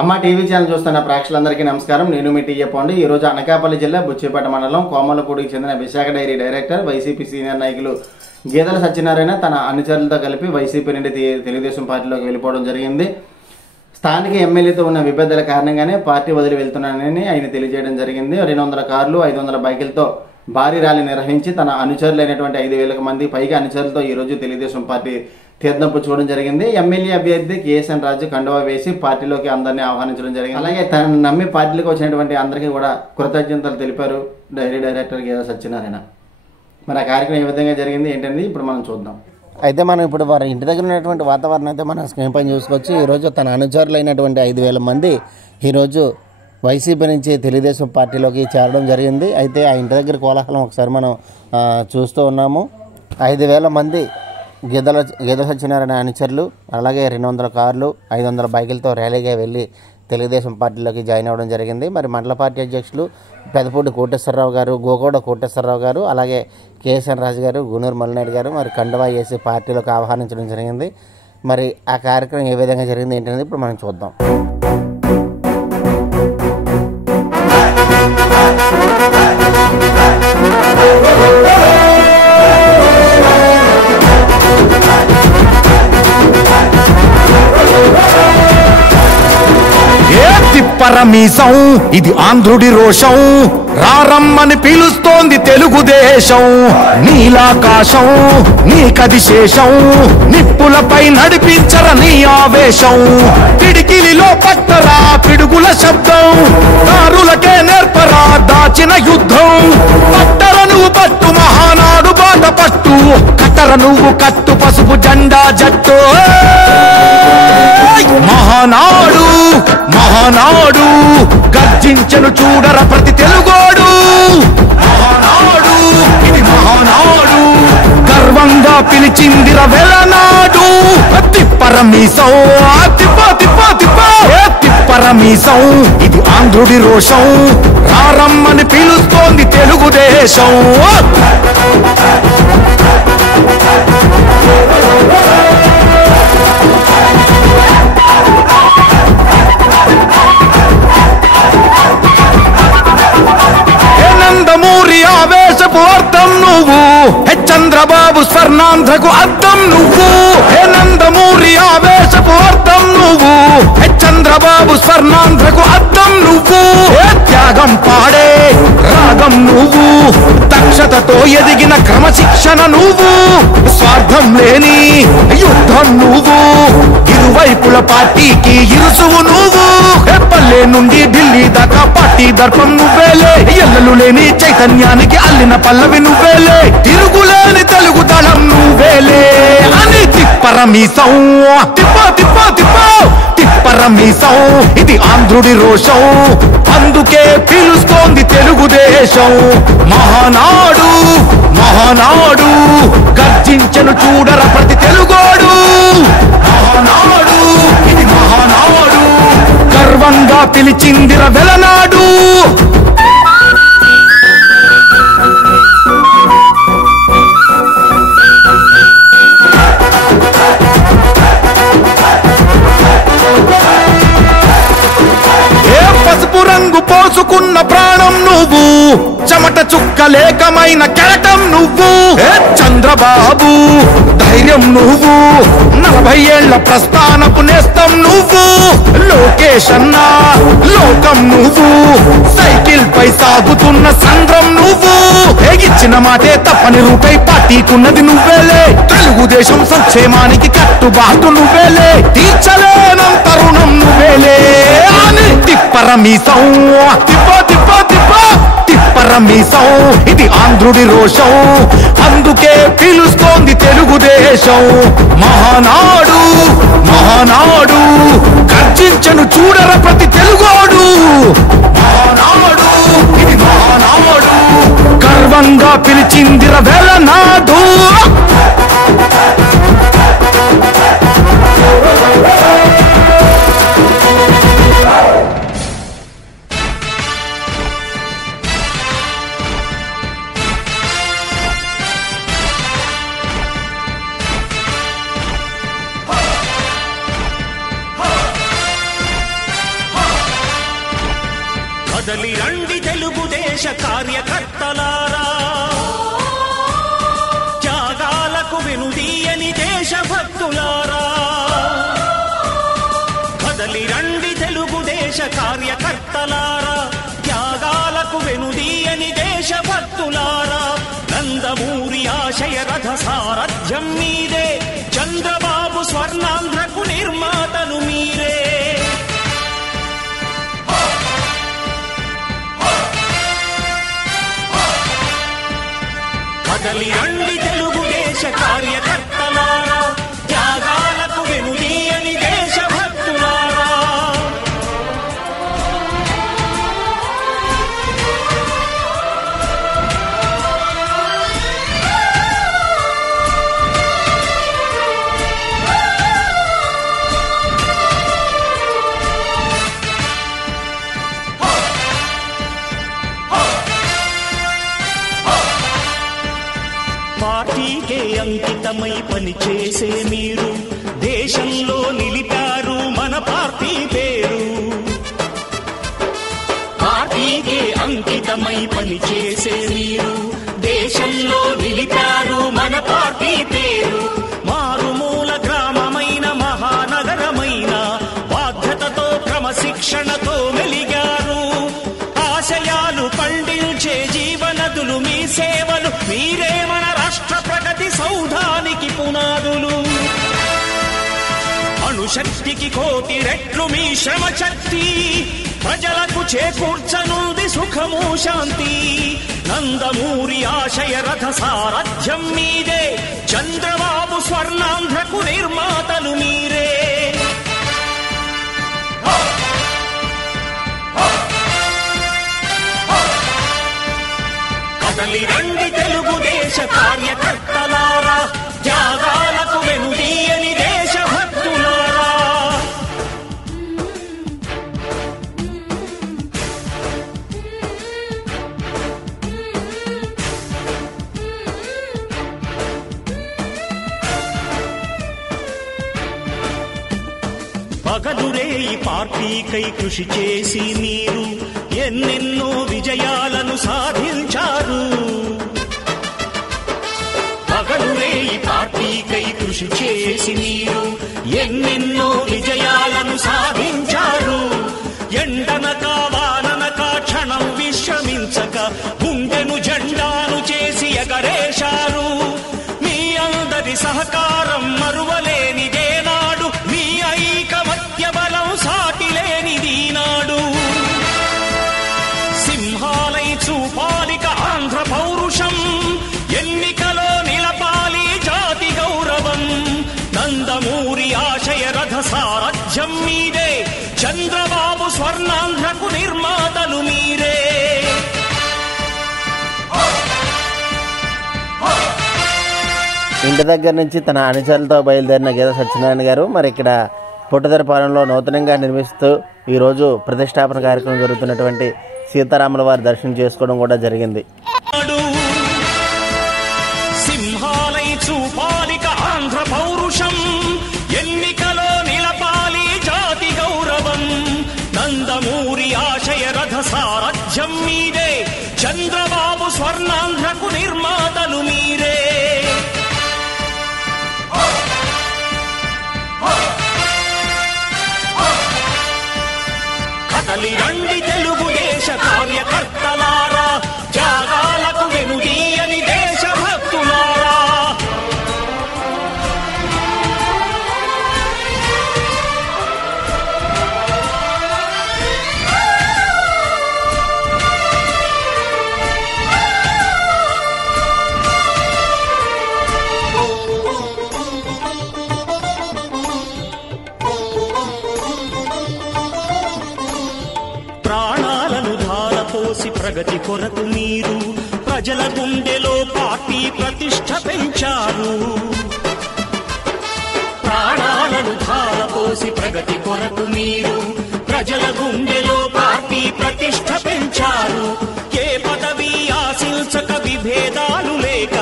అమ్మ TV channel చూస్తున్న ప్రేక్షకులందరికీ నమస్కారం. నేను మీ టీఏ పాండు. ఈ రోజు అనకాపల్లి జిల్లా బుచ్చిపేట మండలం కోమలపూడికి చెందిన Visakha dairy director YCP senior నాయకులు గేదెల సత్యనారాయణ తన అనుచరులతో కలిపి వైసీపీ నుండి తెలుగుదేశం పార్టీలోకి వెళ్ళిపోవడం జరిగింది. స్థానిక ఎమ్మెల్యేతో ఉన్న విభేదాల కారణంగానే పార్టీ వదిలి వెళ్తున్నానని ఆయన తెలియజేయడం జరిగింది. 200 కార్లు 500 బైకులతో భారీ ర్యాలీ నిర్వహించి తన అనుచరులైనటువంటి 5,000 మంది పైగా అనుచరులతో ఈ రోజు తెలుగుదేశం పార్టీ తీర్థం పుచ్చుకోవడం జరిగింది. ఎమ్మెల్యే అభ్యర్థి కేఎస్ఎన్ రాజు కండువా వేసి పార్టీలోకి అందరినీ ఆహ్వానించడం జరిగింది. అలాగే తనను నమ్మి పార్టీలోకి వచ్చినటువంటి అందరికీ కూడా కృతజ్ఞతలు తెలిపారు డైరీ డైరెక్టర్ గేదెల సత్యనారాయణ. మరి ఆ కార్యక్రమం ఏ విధంగా జరిగింది ఏంటనేది ఇప్పుడు మనం చూద్దాం. అయితే మనం ఇప్పుడు వారి ఇంటి దగ్గర ఉన్నటువంటి వాతావరణం అయితే మనం స్క్రీన్ పైన చూసుకోవచ్చు. ఈరోజు తన అనుచరులైనటువంటి 5,000 మంది ఈరోజు వైసీపీ నుంచి తెలుగుదేశం పార్టీలోకి చేరడం జరిగింది. అయితే ఆ ఇంటి దగ్గర కోలాహలం ఒకసారి మనం చూస్తూ ఉన్నాము. 5,000 మంది గేదెల సత్యనారాయణ అనుచరులు, అలాగే 200 కార్లు 500 బైకులతో ర్యాలీగా వెళ్ళి తెలుగుదేశం పార్టీలోకి జాయిన్ అవ్వడం జరిగింది. మరి మండల పార్టీ అధ్యక్షులు పెదపూడి కోటేశ్వరరావు గారు, గోకోడ కోటేశ్వరరావు గారు, అలాగే కేఎస్ఎన్ రాజు గారు, గునూరు మల్లినాయుడు గారు మరి కండువా వేసి పార్టీలోకి ఆహ్వానించడం జరిగింది. మరి ఆ కార్యక్రమం ఏ విధంగా జరిగింది ఏంటనేది ఇప్పుడు మనం చూద్దాం. పరమీసం ఇది ఆంధ్రుడి రోషం, రారమ్మని పిలుస్తోంది తెలుగుదేశం. నీలాకాశం నీకది శేషం, నిప్పులపై నడిపించర నీ ఆవేశం. పిడికిలిలో పట్టరా పిడుగుల శబ్దం, దారులకే నేర్పరా దాచిన యుద్ధం. పట్టర నువ్వు పట్టు మహానాడు బాట పట్టు, కట్టర నువ్వు కట్టు పసుపు జెండా జట్టు. మహానాడు మహానాడు గర్జించను చూడర ప్రతి తెలుగోడు. మహానాడు ఇది మహానాడు, గర్వంగా పిలిచిందిర వెలనాడు. తిప్పరమీసం తిప్పరమీసం ఇది ఆంధ్రుడి రోషం, రారమ్మని పిలుస్తోంది తెలుగుదేశం. ఆవేశపు అర్థం నువ్వు, చంద్రబాబు స్వర్ణాంధ్రకు అర్థం నువ్వు. హే నందమూరి ఆవేశపు అర్థం నువ్వు, చంద్రబాబు స్వర్ణాంధ్రకు అర్థం నువ్వు. త్యాగం పాడే రాగం నువ్వు, దక్షతతో ఎదిగిన క్రమశిక్షణ నువ్వు. స్వార్థం లేని యుద్ధం నువ్వు, ఇరువైపుల పార్టీకి ఇరుసువు నువ్వు. పల్లె నుండి ఢిల్లీ దాకా పార్టీ దర్పం నువ్వేలే, ఎల్లలు లేని చైతన్యానికి అల్లిన పల్లవి నువ్వేలే. తిరుగులేని తెలుగు దళం నువ్వేలే అని తిప్పరమీసం తిప్పరమీసం ఇది ఆంధ్రుడి రోషం, అందుకే పిలుస్తోంది తెలుగుదేశం. మహానాడు మహానాడు గర్జించను చూడర ప్రతి తెలుగోడు. మహానాడు ఇది మహానాడు, గర్వంగా పిలిచిందిర వెలనాడు. పసుపు రంగు పోసుకున్న ప్రాణం నువ్వు, చెమట చుక్కలేకమైన కెరటం నువ్వు. చంద్రబాబు ధైర్యం నువ్వు, 40 ఏళ్ల ప్రస్థానపు నేస్తం నువ్వు. లోకేష్ అన్నా లోకం నువ్వు, సైకిల్ పై సాగుతున్న సంద్రం నువ్వు. ఇచ్చిన మాటే తప్పని రూపై పార్టీకున్నది నువ్వేలే, తెలుగుదేశం సంక్షేమానికి కట్టుబాటు నువ్వేలే. తీర్చలేనంత రుణం నువ్వేలే అని తిప్పరమీసం తిప్పరమీసం ఇది ఆంధ్రుడి రోషం, అందుకే పిలుస్తోంది తెలుగుదేశం. మహానాడు మహానాడు గర్జించను చూడర ప్రతి తెలుగోడు. మహానాడు ఇది మహానాడు, గర్వంగా పిలిచిందిర వెలనాడు. కదలి రండి తెలుగుదేశ కార్యకర్తలారా, త్యాగాలకు వెనుదీయని దేశభక్తులారా. కదలి రండి తెలుగుదేశ కార్యకర్తలారా, త్యాగాలకు వెనుదీయని దేశభక్తులారా. నందమూరి ఆశయ రథ సారథ్యం మీదే, చంద్రబాబు స్వర్ణాంధ్రకు నిర్మాతలు మీరే. కదలి రండి తెలుగుదేశ కార్యకర్తలారా, త్యాగాలకు వెనుదీయని దేశభక్తులారా. పార్టీకే అంకితమై పనిచేసే మీరు దేశంలో నిలిపారు మన పార్టీ పేరు. పార్టీకే అంకితమై పనిచేసే మీరు దేశంలో నిలిపారు మన పార్టీ పేరు. మారుమూల గ్రామమైన మహానగరమైన బాధ్యతతో క్రమశిక్షణతో మెలిగారు. ఆశయాలు పండించే జీవనదులు మీ సేవలు, మీరే మన రాష్ట్ర ప్రగతి సౌధానికి పునాదులు. అణుశక్తికి కోటి రెట్లు మీ శ్రమ శక్తి, ప్రజలకు చేకూర్చనుంది సుఖము శాంతి. నందమూరి ఆశయ రథ సారథ్యం మీదే, చంద్రబాబు స్వర్ణాంధ్రకు నిర్మాతలు మీరే. కదలి రండి తెలుగుదేశ కార్యకర్తలారా, త్యాగాలకు వెనుదీయని దేశభక్తులారా. పగలురేయి పార్టీకై కృషి చేసి మీరు ఎన్నెన్నో విజయాలను సాధించారు. పగలురేయి పార్టీకై కృషి చేసి మీరు ఎన్నెన్నో విజయాలను సాధించారు. ఎండనక వాననక క్షణం విశ్రమించక గుండెను జెండాను చేసి ఎగరేశారు. మీ అందరి సహకారం మరువలేనిదే నాడు, మీ ఐకమత్య బలం సాటిలేనిది నాడు. సింహాలై చూపాలిక ఆంధ్ర పౌరుషం, ఎన్నికలో నిలపాలి జాతి గౌరవం. నందమూరి ఆశయ రథ సారథ్యం మీదే, చంద్రబాబు స్వర్ణాంధ్రకు నిర్మాతలు మీరే. ఇంటి దగ్గర నుంచి తన అనుచరులతో బయలుదేరిన గీతా సత్యనారాయణ గారు మరి ఇక్కడ పుట్టదరపాలెంలో నూతనంగా నిర్మిస్తూ ఈరోజు ప్రతిష్టాపన కార్యక్రమం జరుగుతున్నటువంటి సీతారాముల వారి దర్శనం చేసుకోవడం కూడా జరిగింది. సింహాలై చూపాలిక ఆంధ్ర పౌరుషం, ఎన్నికలో నిలపాలి జాతి గౌరవం. నందమూరి ఆశయ రథ సారథ్యం మీదే, చంద్రబాబు స్వర్ణాంధ్రకు నిర్మాతలు మీరే. కదలి రండి తెలుగుదేశ కార్యకర్తలారా, త్యాగాలకు వెనుదీయని దేశభక్తులారా. ప్రాణాలను ధారపోసి ప్రగతి కొరకు మీరు ప్రజల గుండెలో పార్టీ ప్రతిష్ఠ పెంచారు. ప్రాణాలను ధారపోసి ప్రగతి కొరకు మీరు ప్రజల గుండెలో పార్టీ ప్రతిష్ఠ పెంచారు. ఏ పదవి ఆశించక విభేదాలు లేక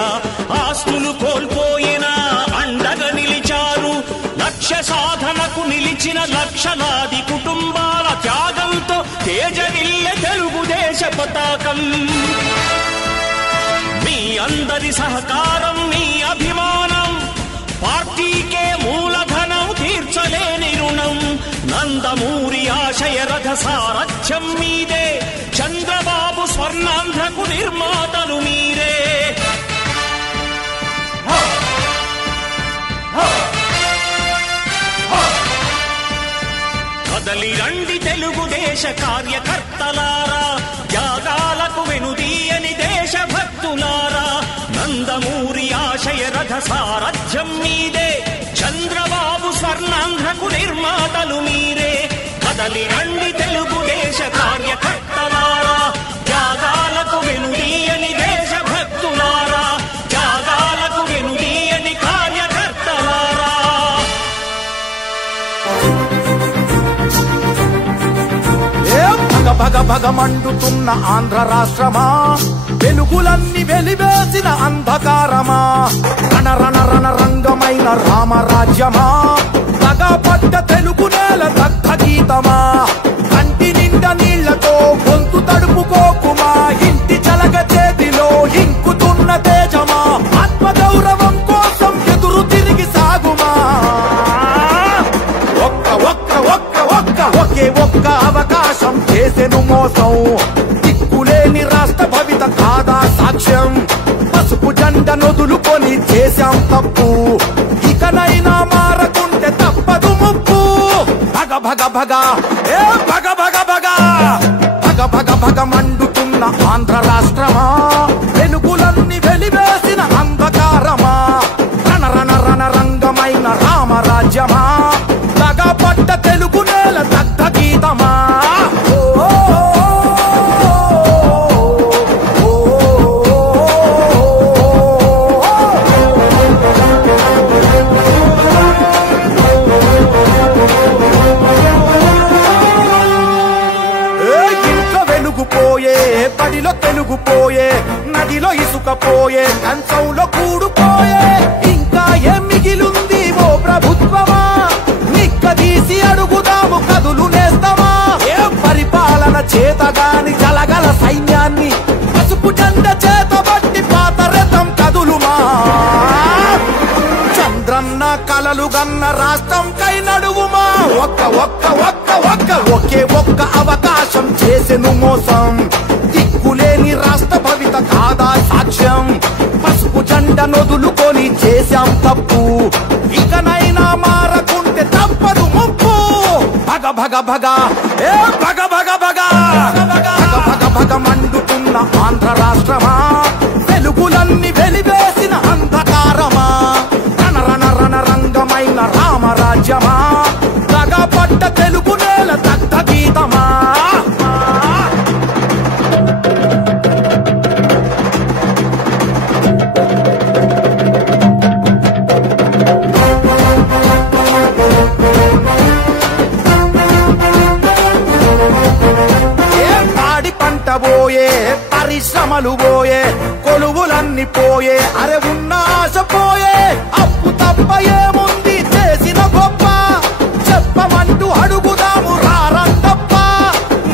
ఆస్తులు కోల్పోయినా అండగా నిలిచారు. లక్ష్య సాధనకు నిలిచిన లక్షలాది కుటుంబాల త్యాగంతో తేజరిల్లె తెలుగు పతాకం. మీ అందరి సహకారం, మీ అభిమానం, పార్టీకే మూలధనం, తీర్చలేని రుణం. నందమూరి ఆశయ రథ సారథ్యం మీదే, చంద్రబాబు స్వర్ణాంధ్రకు నిర్మాతలు మీరే. కదలి రండి తెలుగుదేశ కార్యకర్తలారా, త్యాగాలకు వెనుదీయని దేశభక్తులారా. నందమూరి ఆశయ రథ సారథ్యం మీదే, చంద్రబాబు స్వర్ణాంధ్రకు నిర్మాతలు మీరే. కదలి రండి తెలుగుదేశ కార్యకర్తలారా, త్యాగాలకు వెనుదీయని దేశభక్తులారా, త్యాగాలకు వెనుదీయని కార్యకర్తలారా. భగ భగ మండుతున్న ఆంధ్ర రాష్ట్రమా, వెలుగులన్నీ వెలివేసిన అంధకారమా, రణ రణ రణ రంగమైన రామరాజ్యమా, తగపడ్డ తెలుగు నేల దగ్ధ గీతమా. కంటి నిండా నీళ్లతో గొంతు తడుపుకోకుమా, ఇంటి చలగ చేతిలో ఇంకుతున్న తేజమా. ఆత్మగౌరవం కోసం ఎదురు తిరిగి సాగుమా. ఒక్క ఒక్క ఒక్క ఒక్క ఒకే ఒక్క అవకాశం చేసెను మోసం. దిక్కులేని రాష్ట్ర భవిత కాదా సాక్ష్యం. పసుపు జెండ నొదులుకొని చేశాం తప్పు, ఇకనైనా మారకుంటే తప్పదు ముప్పు. భగ భగ భగ ఏ భగ భగ భగ భగ భగ భగ మండుతున్న ఆంధ్ర రాష్ట్రమా, వెలుగులన్నీ వెలివేసిన అంధకారమా, రణ రణ రణ రంగమైన రామరాజ్యమా, తగపడ్డ తెలుగు నేల దగ్ధ గీతమా. బడిలో తెలుగుపోయే, నదిలో ఇసుకపోయే, కంచంలో కూడుపోయే, ఇంకా ఏం మిగిలుంది ఓ ప్రభుత్వమా. నిక్కదీసి అడుగుదాము కదులు నేస్తామా. ఏ పరిపాలన చేతగాని జలగల సైన్యాన్ని పసుపు జెండ చేతబట్టి పాత రథం కదులుమా. చంద్రన్న కలలు గన్న రాష్ట్రం కై నడువుమా. ఒక్క ఒక్క ఒక్క ఒక్క ఒకే ఒక్క అవకాశం చేసెను మోసం. దిక్కులేని రాష్ట్ర భవిత కాదా సాక్ష్యం. పసుపు జెండ నొదులుకొని చేశాం తప్పు, ఇకనైనా మారకుంటే తప్పదు ముప్పు. భగ భగ భగ ఏ భగ భగ భగ భగ భగ భగ మండుతున్న ఆంధ్ర రాష్ట్రమా, వెలుగులన్నీ వెలివేసిన అంధకారమా, రణ రణ రణ రంగమైన రామరాజ్యమా, తగపడ్డ తెలుగు నేల దగ్ధ గీతమా. పోయే పరిశ్రమలు పోయే, కొలువులన్నీ పోయే, అరే ఉన్న ఆశ పోయే. అప్పు తప్ప ఏముంది చేసిన గొప్ప, చెప్పమంటూ అడుగుదాము రారంటప్ప.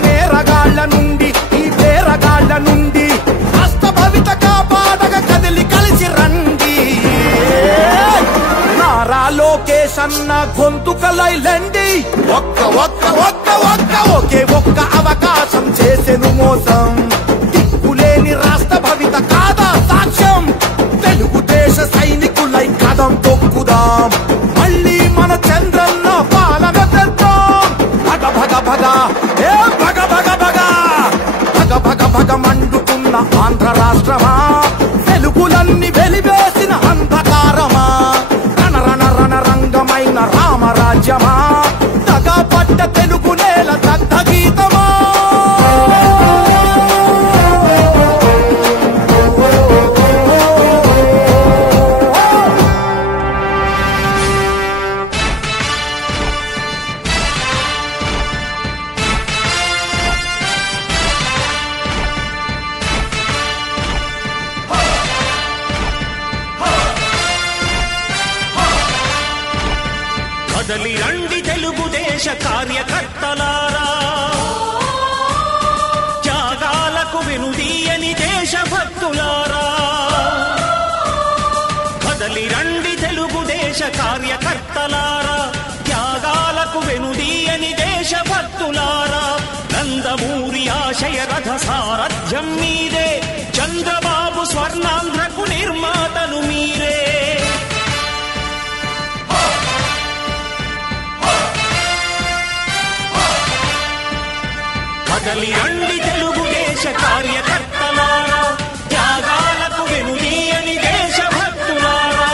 నేరగాళ్ల నుండి ఈ పేరగాళ్ల నుండి రాష్ట్ర భవిత కాపాడగా కదిలి కలిసి రండి. నారా లోకేష్ అన్న గొంతుకలైలండి. ఒక్క ఒక్క ఒక్క ఒక్క ఒకే ఒక్క అవకాశం చేసెను మోసం. దిక్కులేని రాష్ట్ర భవిత కాదా సాక్ష్యం. తెలుగుదేశ సైనికులై కదం తొక్కుదాం, మళ్ళీ మన చంద్రన్న పాలన తెద్దాం. భగ భగ భగ ఏ భగ భగ భగ భగ భగ భగ మండుతున్న ఆంధ్ర రాష్ట్రమా, వెలుగులన్నీ వెలివేసిన అంధకారమా, రణ రణ రణ రంగమైన రామరాజ్యమా, తగపడ్డ తెలుగు నేల దగ్ధ గీతమా. కదలి రండి తెలుగుదేశ కార్యకర్తలారా, త్యాగాలకు దేశభక్తులారా, కదలి రండి తెలుగుదేశ కార్యకర్తలారా, త్యాగాలకు వెనుదీయని దేశభక్తులారా, నందమూరి ఆశయ రథ సారథ్యం మీదే, చంద్రబాబు స్వర్ణాంధ్రకు నిర్మాతలు మీరే. కదలి రండి తెలుగుదేశ కార్యకర్తలారా, త్యాగాలకు వెనుదీయని దేశభక్తులారా.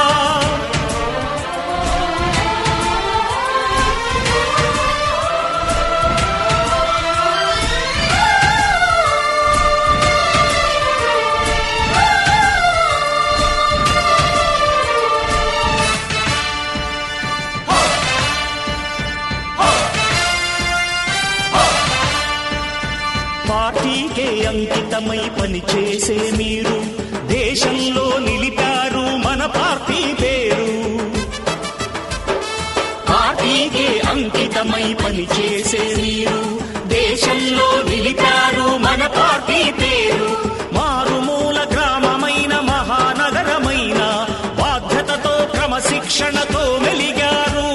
పార్టీకే అంకితమై పనిచేసే మీరు దేశంలో నిలిపారు మన పార్టీ పేరు. పార్టీకే అంకితమై పనిచేసే మీరు దేశంలో నిలిపారు మన పార్టీ పేరు. మారుమూల గ్రామమైన మహానగరమైన బాధ్యతతో క్రమశిక్షణతో మెలిగారు.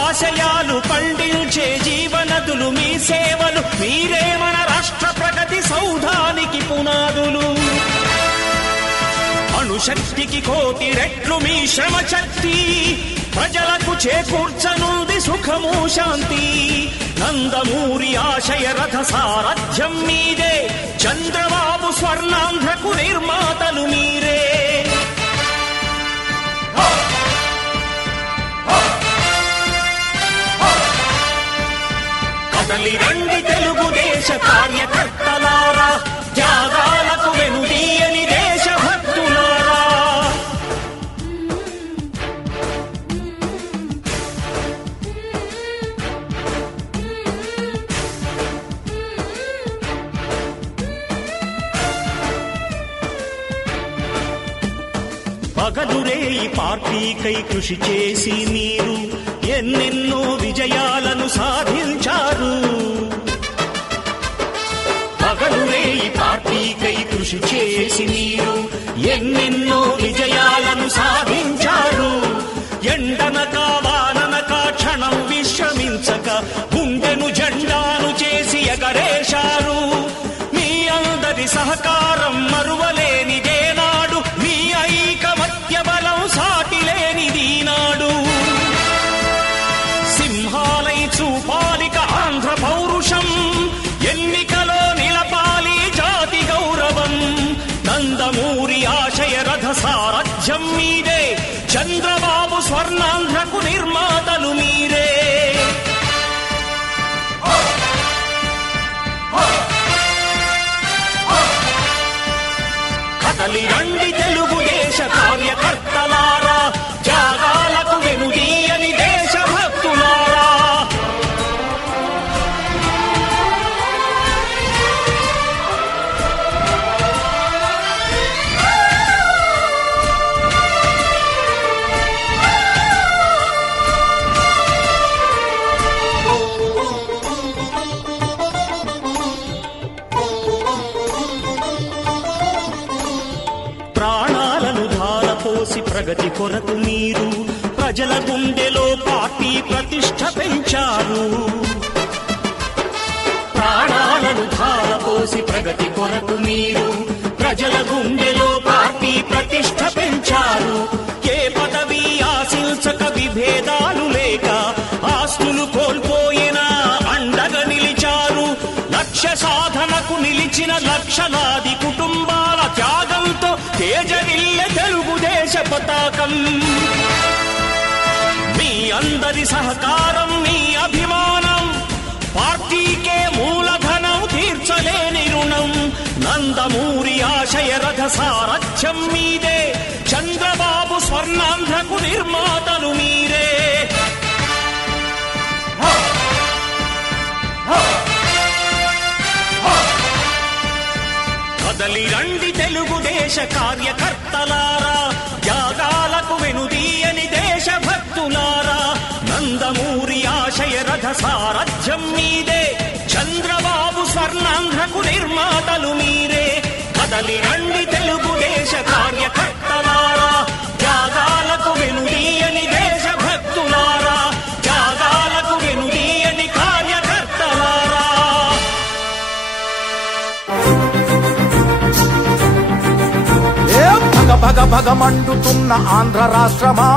ఆశయాలు పండించే జీవనదులు మీ సేవలు, మీరే మన రాష్ట్ర ప్రగతి సౌధానికి పునాదులు. అణుశక్తికి కోటి రెట్లు మీ శ్రమ శక్తి, ప్రజలకు చేకూర్చనుంది సుఖము శాంతి. నందమూరి ఆశయ రథ సారథ్యం మీదే, చంద్రబాబు స్వర్ణాంధ్రకు నిర్మాతలు మీరే. కదలి రండి తెలుగుదేశ కార్యకర్తలారా, త్యాగాలకు వెనుదీయని దేశభక్తులారా. పగలురేయి పార్టీకై కృషి చేసి మీరు ఎన్నెన్నో విజయాలను సాధించారు. పగలురేయి పార్టీకై కృషి చేసి మీరు ఎన్నెన్నో విజయాలను సాధించారు. ఎండనక వాననక క్షణం విశ్రమించక గుండెను జెండాను చేసి ఎగరేశారు. మీ అందరి సహకారం మరువలేనిదేనాడు, మీ ఐకమత్య బలం సాటిలేనిదీనాడు. సింహాలై చూపాలిక ఆంధ్ర పౌరుషం, ఎన్నికలో నిలపాలి జాతి గౌరవం. నందమూరి ఆశయ రథ సారథ్యం మీదే, చంద్రబాబు స్వర్ణాంధ్రకు నిర్మాతలు మీరే. కదలి రండి తెలుగుదేశ కార్యకర్తలారా, త్యాగాలకు వెనుదీయని దేశభక్తులారా. ప్రాణాలను ధారపోసి ప్రగతి కొరకు మీరు ప్రజల గుండెలో పార్టీ ప్రతిష్ఠ పెంచారు. ప్రాణాలను ధారపోసి ప్రగతి కొరకు మీరు ప్రజల గుండెలో పార్టీ ప్రతిష్ఠ పెంచారు. ఏ పదవి ఆశించక విభేదాలు లేక ఆస్తులు కోల్పోయినా అండగా నిలిచారు. లక్ష్య సాధనకు నిలిచిన లక్షలాది కుటుంబాల త్యాగంతో తేజరిల్లె తెలుగుదేశ పతాకం. మీ అందరి సహకారం, మీ అభిమానం పార్టీకే మూలధనం, తీర్చలేని రుణం. నందమూరి ఆశయ రథ సారథ్యం మీదే, చంద్రబాబు స్వర్ణాంధ్రకు నిర్మాతలు మీరే. కదలి రండి తెలుగుదేశ కార్యకర్తలారా, త్యాగాలకు వెనుదీయని దేశభక్తులారా. నందమూరి ఆశయ రథ సారథ్యం మీదే, చంద్రబాబు స్వర్ణాంధ్రకు నిర్మాతలు మీరే. కదలి రండి తెలుగుదేశ కార్యకర్తలారా, త్యాగాలకు వెనుదీయని దేశభక్తులారా, త్యాగాలకు వెనుదీయని కార్యకర్తలారా. భగ భగ మండుతున్న ఆంధ్ర రాష్ట్రమా,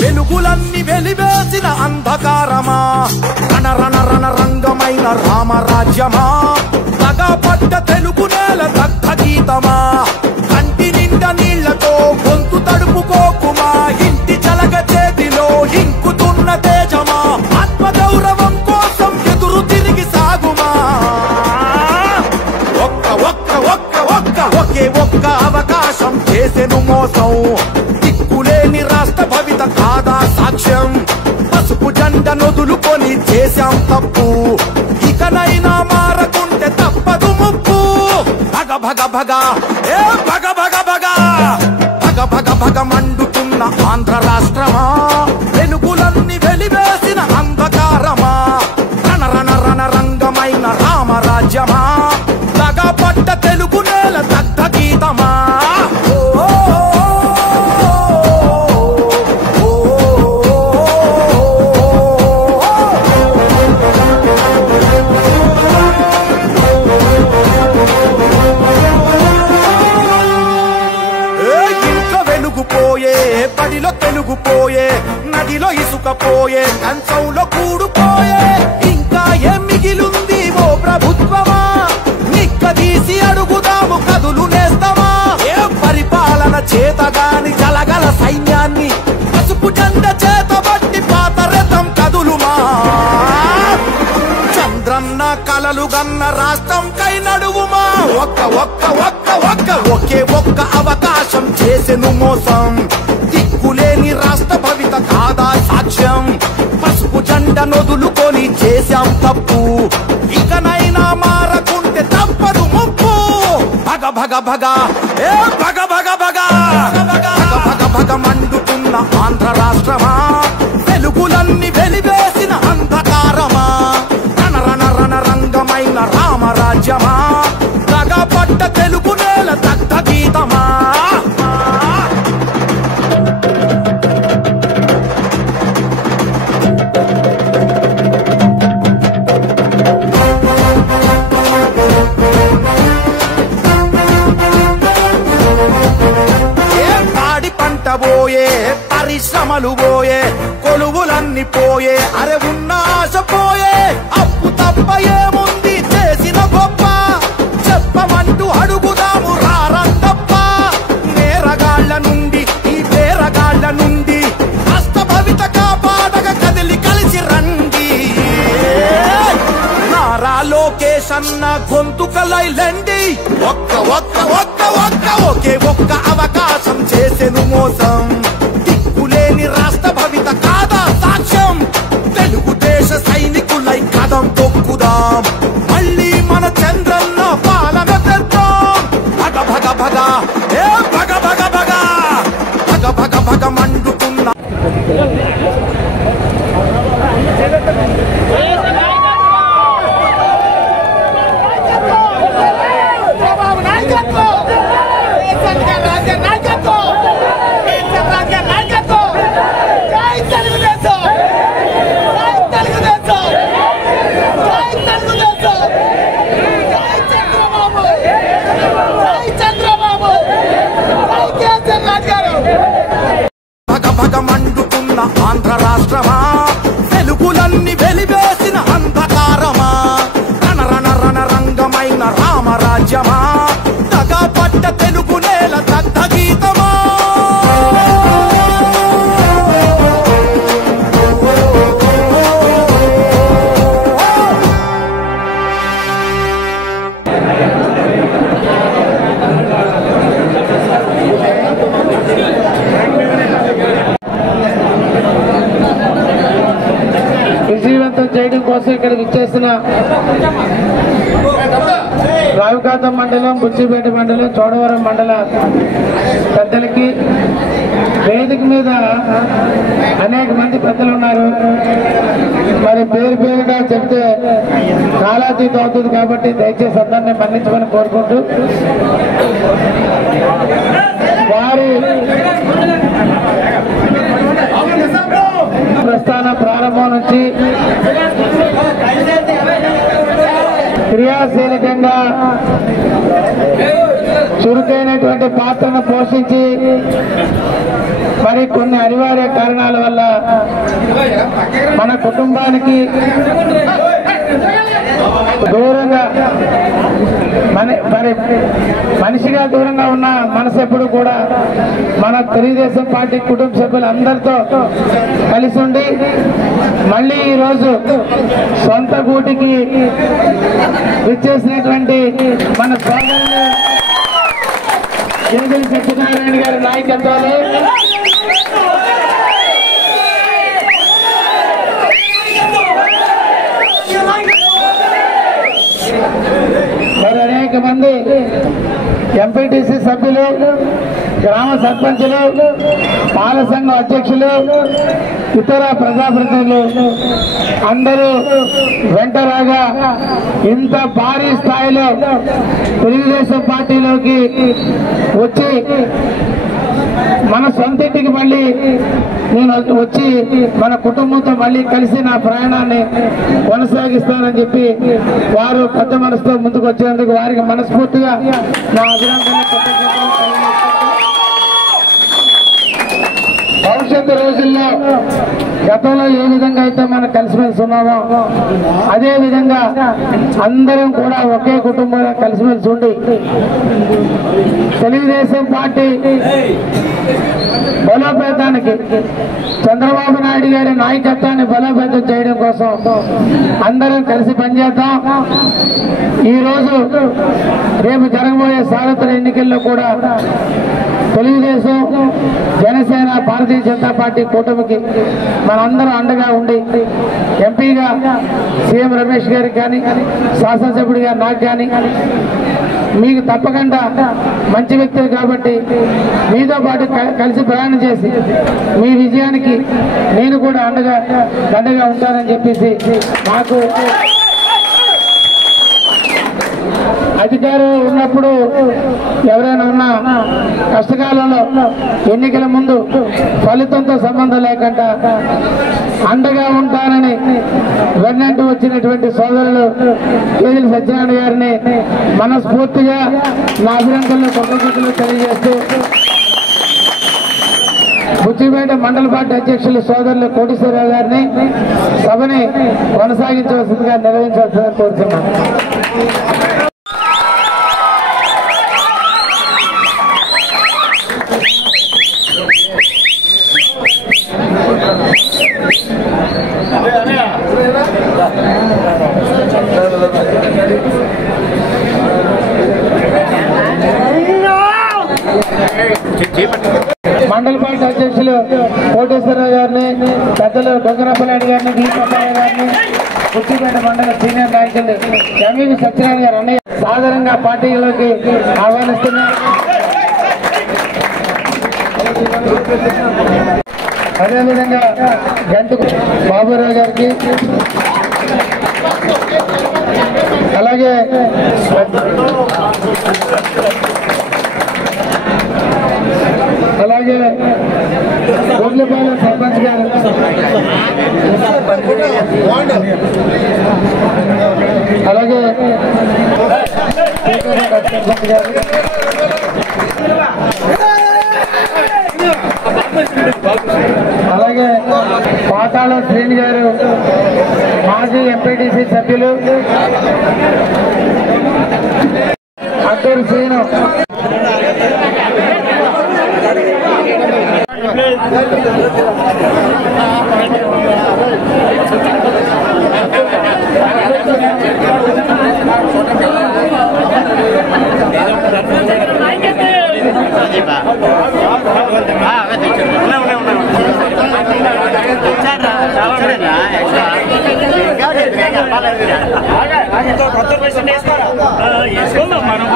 వెలుగులన్నీ వెలివేసిన అంధకారమా, రణ రణ రణ రంగమైన రామరాజ్యమా, పగపడ్డ తెలుగు నేల దగ్ధ గీతమా, కంటి నిండా నీళ్లతో గొంతు తడుపుకోకుమా, ఇంటి చలగ చేతిలో ఇంకుతున్న తేజమా, ఆత్మగౌరవం కోసం ఎదురు తిరిగి సాగుమా, ఒక్క ఒక్క ఒక్క ఒక్క ఒకే ఒక్క అవకాశం చేసెను మోసం, దిక్కులేని రాష్ట్ర భవిత కాదా సాక్ష్యం, పసుపు జెండ నొదులుకొని చేశాం తప్పు, ఇకనైనా మారకుంటే తప్పదు ముప్పు. భగ భగ భగ ఏ భగ భగ భగ భగ భగ భగ మండుతున్న ఆంధ్ర రాష్ట్రమా, వెలుగులన్నీ వెలివేసిన అంధకారమా, రణ రణ రణ రంగమైన రామరాజ్యమా, పడ్డ తెలుగు నేల దగ్ధ గీతమా. ఇంట్లో వెలుగుపోయే, బడిలో తెలుగుపోయే, నదిలో ఇసుకపోయే, కంచంలో కూడుపోయే, ఇంకా ఏం మిగిలుంది ఓ ప్రభుత్వమా, నిక్కదీసి అడుగుదాము కదులు నేస్తామా, ఏ పరిపాలన చేతగాని జలగల సైన్యాన్ని పసుపు జెండ చేతబట్టి పాత రథం కదులుమా, చంద్రన్న కలలు గన్న రాష్ట్రంకై నడువుమా, ఒక్క ఒక్క ఒక్క ఒక్క ఒకే ఒక్క అవకాశం చేసెను మోసం, దిక్కులేని రాష్ట్ర భవిత కాదా సాక్ష్యం, పసుపు జెండ నొదులుకొని చేశాం తప్పు, ఇకనైనా మారకుంటే తప్పదు ముప్పు. భగ భగ భగ ఏ భగ భగ భగ భగ భగ భగ మండుతున్న ఆంధ్ర రాష్ట్రమా, వెలుగులన్నీ వెలివేసిన అంధకారమా, రణ రణ రణ రంగమైన రామరాజ్యమా, పడ్డ తెలుగు నేల దగ్ధ గీతమా. పోయే పరిశ్రమలు పోయే, కొలువులన్నీ పోయే, అరే ఉన్న ఆశ పోయే, అప్పు తప్ప ఏముంది చేసిన గొప్ప, చెప్పమంటూ అడుగుదాము రారందప్ప, నేరగాళ్ల నుండి ఈ పేరగాళ్ల నుండి రాష్ట్ర భవిత కాపాడగా కదిలి కలిసి రండి, నారా లోకేష్ అన్న గొంతుకలైలండి, ఒక్క ఒక్క ఒక్క ఒక్క ఒకే ఒక్క అవకాశం చేసెను మోసం, దిక్కులేని రాష్ట్ర భవిత కాదా సాక్ష్యం, తెలుగుదేశ సైనికులై కదం తొక్కుదాం, మళ్ళీ మన చంద్రన్న పాలన తెద్దాం. భగ భగ భగ ఏ భగ భగ భగ భగ భగ భగ మండుతున్న మండుతున్న ఆంధ్ర రాష్ట్రమా, వెలుగులన్నీ వెలివేసిన అంధకారమా, రణ రణ రణ రంగమైన రామరాజ్యమా, పడ్డ తెలుగు నేల దగ్ధ గీతమా. విజయవంతం చేయడం కోసం ఇక్కడ విచ్చేసిన రావికాతం మండలం, బుచ్చిపేట మండలం, చోడవరం మండల పెద్దలకి, వేదిక మీద అనేక మంది పెద్దలు ఉన్నారు. మరి పేరు పేరుగా చెప్తే కాలాతీతం అవుతుంది కాబట్టి దయచేసి అందరినీ మన్నించమని కోరుకుంటూ వారి ప్రస్థాన ప్రారంభం నుంచి క్రియాశీలకంగా చురుకైనటువంటి పాత్రను పోషించి మరి కొన్ని అనివార్య కారణాల వల్ల మన కుటుంబానికి దూరంగా మరి మనిషిగా దూరంగా ఉన్న మనసు ఎప్పుడు కూడా మన తెలుగుదేశం పార్టీ కుటుంబ సభ్యులందరితో కలిసి ఉండి మళ్ళీ ఈరోజు సొంత గూటికి విచ్చేసినటువంటి మన సోదరులు కేంద్ర సత్యనారాయణ గారి నాయకత్వంలో మరి అనేక మంది ఎంపీటీసీ సభ్యులు, గ్రామ సర్పంచులు, పాల సంఘం అధ్యక్షులు, ఇతర ప్రజాప్రతినిధులు అందరూ వెంటరాగా ఇంత భారీ స్థాయిలో తెలుగుదేశం పార్టీలోకి వచ్చి మన సొంతింటికి మళ్ళీ నేను వచ్చి మన కుటుంబంతో మళ్ళీ కలిసి నా ప్రయాణాన్ని కొనసాగిస్తానని చెప్పి వారు పెద్ద మనసుతో ముందుకు వచ్చేందుకు వారికి మనస్ఫూర్తిగా నా అభినందనలు. భవిష్యత్తు రోజుల్లో గతంలో ఏ విధంగా అయితే మనం కలిసిమెలిసి ఉన్నామో అదే విధంగా అందరం కూడా ఒకే కుటుంబంలో కలిసిమెలిసి ఉండి తెలుగుదేశం పార్టీ బలోపేతానికి, చంద్రబాబు నాయుడు గారి నాయకత్వాన్ని బలోపేతం చేయడం కోసం అందరం కలిసి పనిచేద్దాం. ఈరోజు రేపు జరగబోయే సార్వత్రిక ఎన్నికల్లో కూడా తెలుగుదేశం, జనసేన, భారతీయ జనతా పార్టీ కూటమికి మనందరం అండగా ఉండి ఎంపీగా సీఎం రమేష్ గారికి కానీ, శాసనసభ్యుడిగా నాకు కానీ, మీకు తప్పకుండా మంచి వ్యక్తులు కాబట్టి మీతో పాటు కలిసి ప్రయాణం చేసి మీ విజయానికి నేను కూడా దండగా ఉంటానని చెప్పేసి నాకు అధికారం ఉన్నప్పుడు ఎవరైనా ఉన్నా కష్టకాలంలో ఎన్నికల ముందు ఫలితంతో సంబంధం లేకుండా అండగా ఉంటానని వెన్నంటూ వచ్చినటువంటి సోదరులు కేజీ సత్యనారాయణ గారిని మనస్ఫూర్తిగా నా అభినందనలు, కృతజ్ఞతలు తెలియజేస్తూ బుచ్చిపేట మండల పార్టీ అధ్యక్షులు సోదరులు కోటేశ్వరరావు గారిని సభని కొనసాగించవలసిందిగా నిర్వహించవలసిందిగా కోరుతున్నాను. మండల పార్టీ అధ్యక్షులు కోటేశ్వరరావు గారిని, పెద్దలు దొంగరప్పనాయుడు గారిని, దీపప్పారావు గారిని, బుచ్చిపేట మండల సీనియర్ నాయకులు ఎంవి సత్యనారాయణ గారు అన్నయ్య సాధారణంగా పార్టీలోకి ఆహ్వానిస్తున్నారు. అదేవిధంగా గంటు బాబురావు గారికి, అలాగే గొడ్లపాలెం సర్పంచ్ గారు, అలాగే సర్పంచ్ గారు, అలాగే పాతాళ శ్రీని గారు, మాజీ ఎంపీటీసీ సభ్యులు అద్దూరు శ్రీను, మనం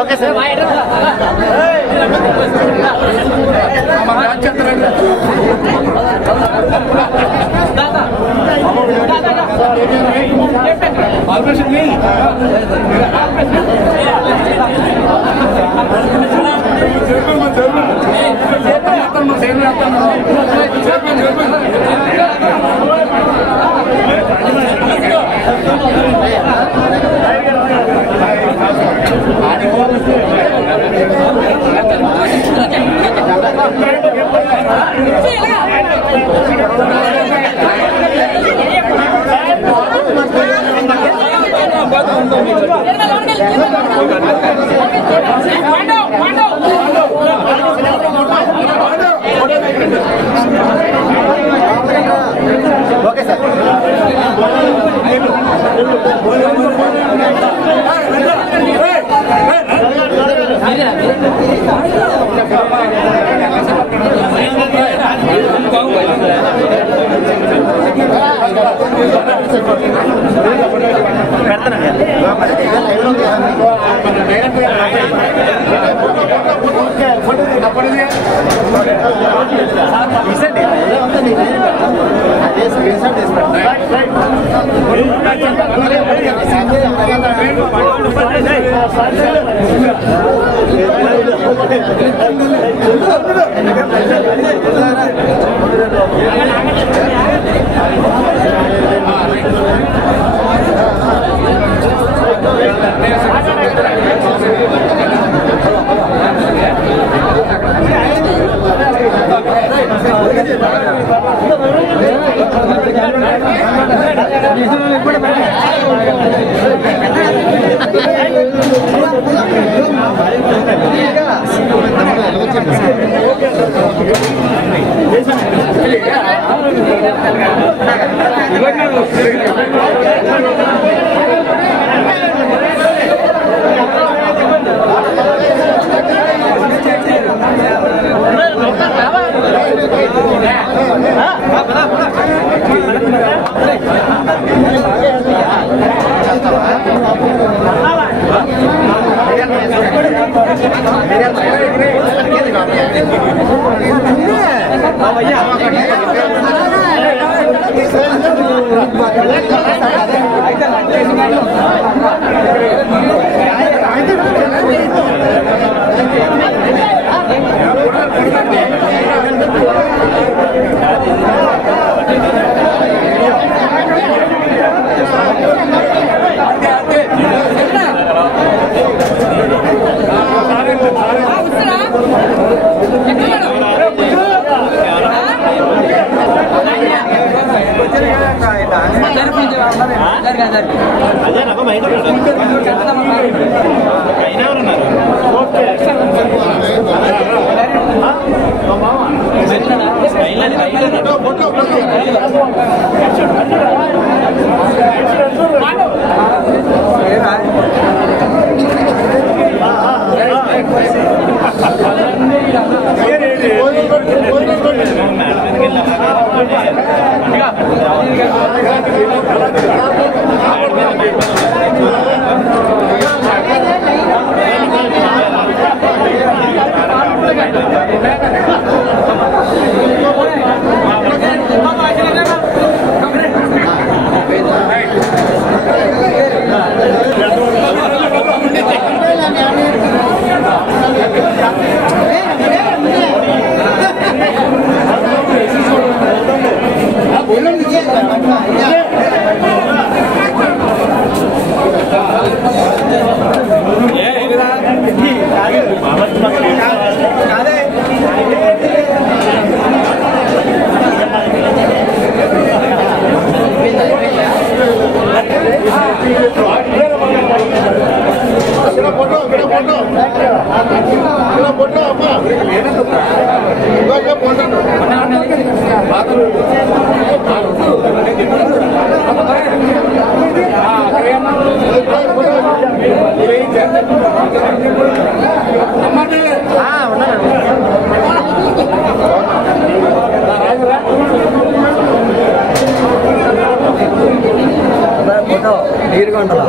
okay sir. Okay sir.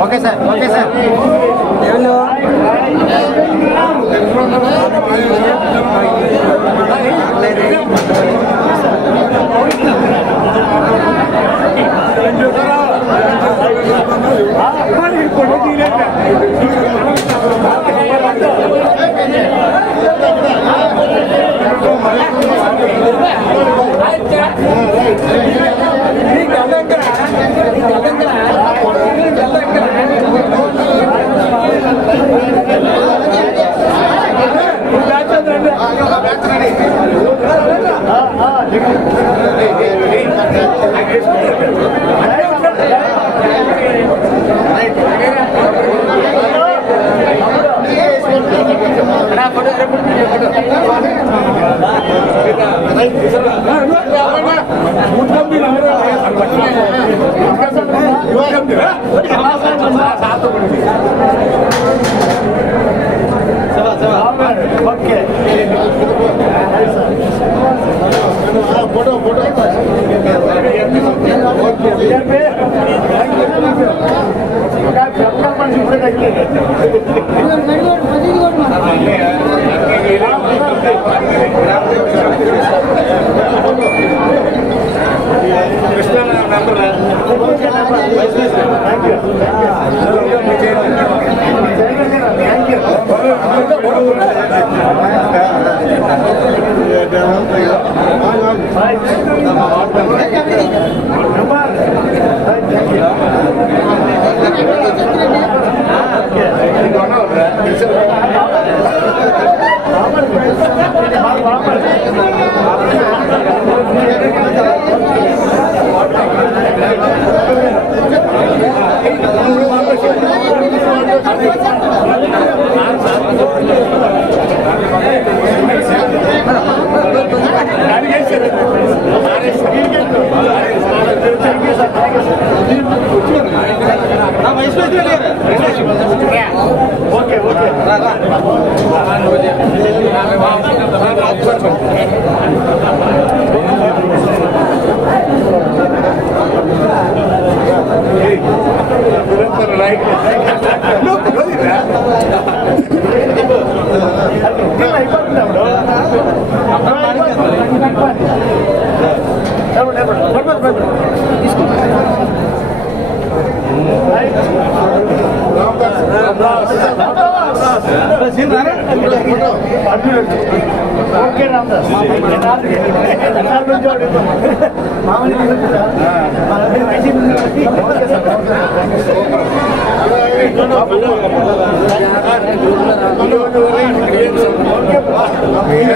Okay sir, okay sir.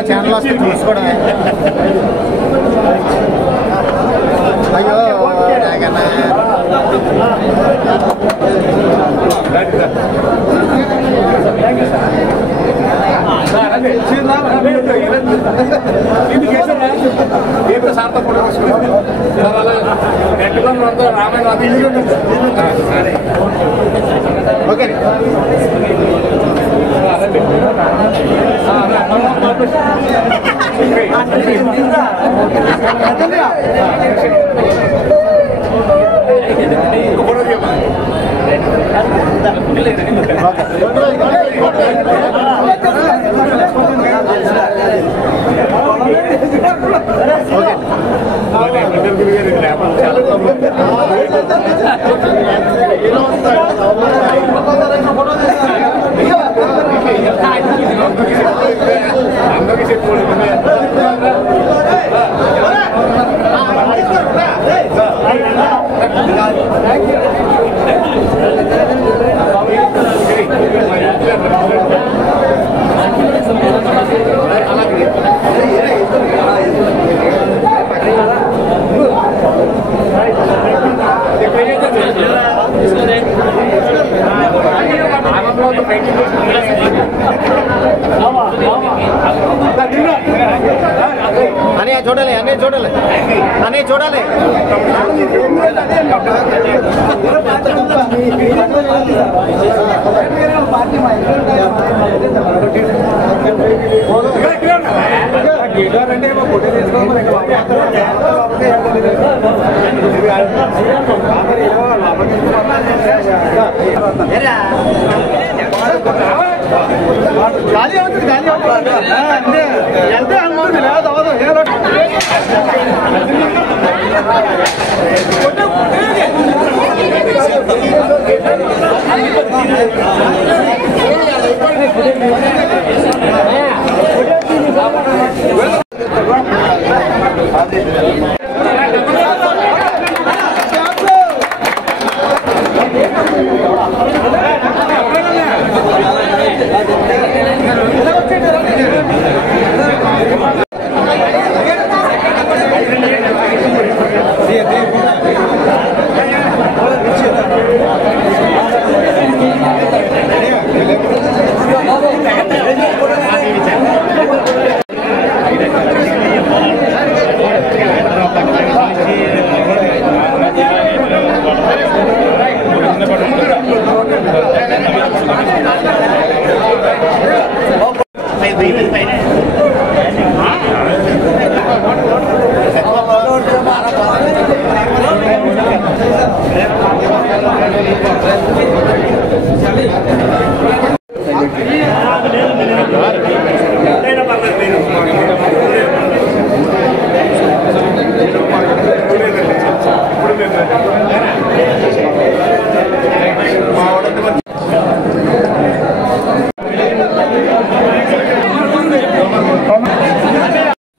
Channel వస్తే చూసుకోవడమే. అయ్యో దీంతో సార్తో ఫోటో తీసుకున్నాం సార్. అలా నెట్టుకొని రామాయణ ఓకే అనే చూడాలి అనే చూడాలి అంటే ఫోటో తీసుకోవాలి. గాలి అవుతుంది అంటే వెళ్తే అనుకుంటుంది లేదు అవదు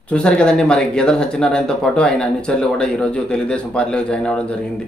చూశారు కదండి. మరి గేదెల సత్యనారాయణతో పాటు ఆయన అనుచరులు కూడా ఈరోజు తెలుగుదేశం పార్టీలో జాయిన్ అవ్వడం జరిగింది.